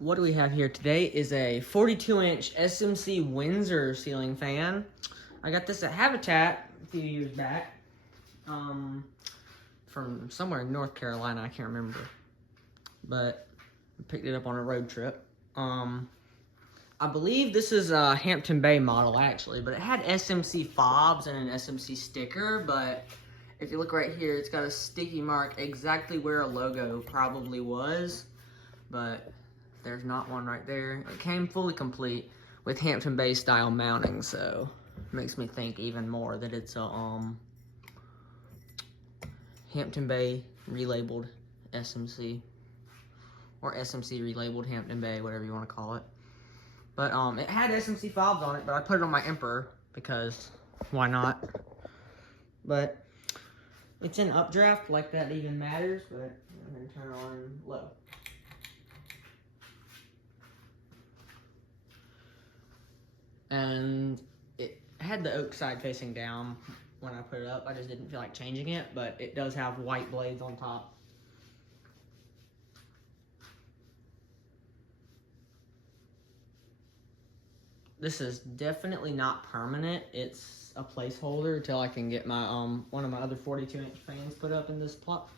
what do we have here today is a 42-inch SMC Windsor ceiling fan. I got this at Habitat a few years back, from somewhere in North Carolina, I can't remember, but I picked it up on a road trip. I believe this is a Hampton Bay model actually, but it had SMC fobs and an SMC sticker, but if you look right here, it's got a sticky mark exactly where a logo probably was, but there's not one right there. It came fully complete with Hampton Bay style mounting, so it makes me think even more that it's a Hampton Bay relabeled SMC, or SMC relabeled Hampton Bay, whatever you want to call it. But it had SMC fobs on it, but I put it on my Emperor because why not? But it's in updraft, like that even matters, but I'm going to turn on low. And it had the oak side facing down when I put it up. I just didn't feel like changing it, but it does have white blades on top. This is definitely not permanent. It's a placeholder until I can get my one of my other 42-inch fans put up in this spot,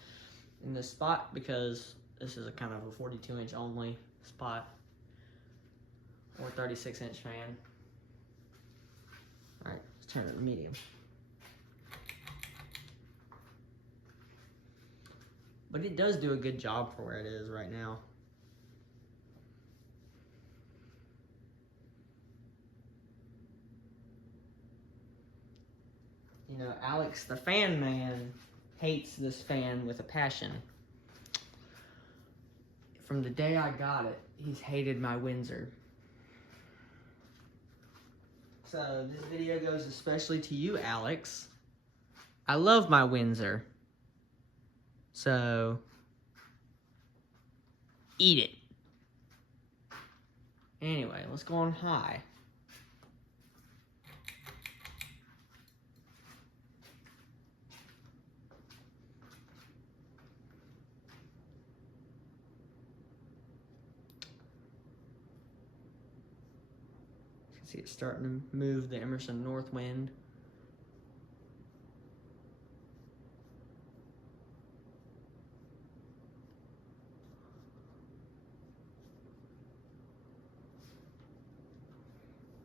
because this is a kind of a 42-inch only spot, or 36-inch fan. All right, let's turn it to medium. But it does do a good job for where it is right now. You know, Alex, the fan man, hates this fan with a passion. From the day I got it, he's hated my Windsor. So this video goes especially to you, Alex. I love my Windsor. So, eat it. Anyway, let's go on high. See, it's starting to move the Emerson north wind.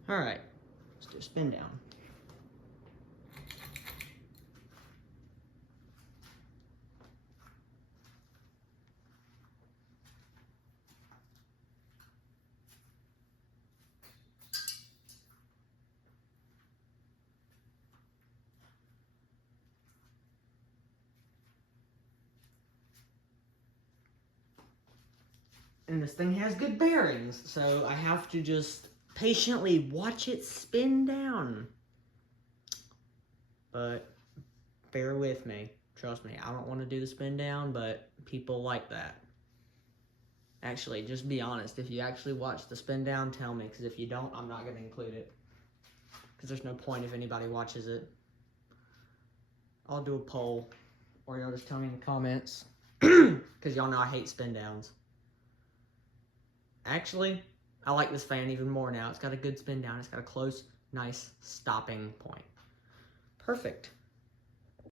All right, let's do a spin down. And this thing has good bearings, so I have to just patiently watch it spin down. But bear with me. Trust me, I don't want to do the spin down, but people like that. Actually, just be honest. If you actually watch the spin down, tell me, because if you don't, I'm not going to include it. Because there's no point if anybody watches it. I'll do a poll, or y'all just tell me in the comments, because y'all know I hate spin downs. Actually, I like this fan even more now. It's got a good spin down. It's got a close, nice stopping point. Perfect.